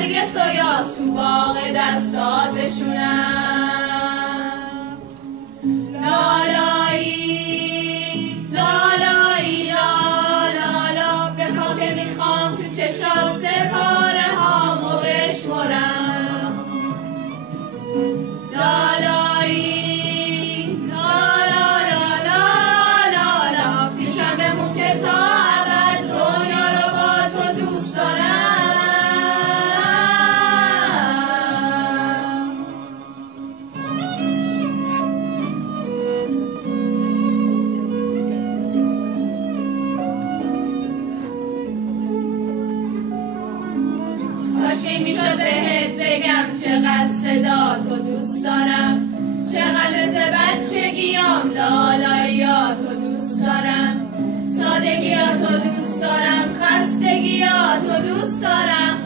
نرگس و یاس تو باغ دستات بشونم. لالایی لالایی لالا بخوام که میخوام تو چشات ستاره هامو بشمرم. لالایی لالا لالا لالا پیشم بمون که تا ابد دنیا رو با تو دوست دارم. کاش که میشد بهت بگم چقدر صدا تو دوست دارم، چقدر مثل بچگیام لالاییاتو دوست دارم، سادگیاتو دوست دارم، خستگیاتو دوست دارم،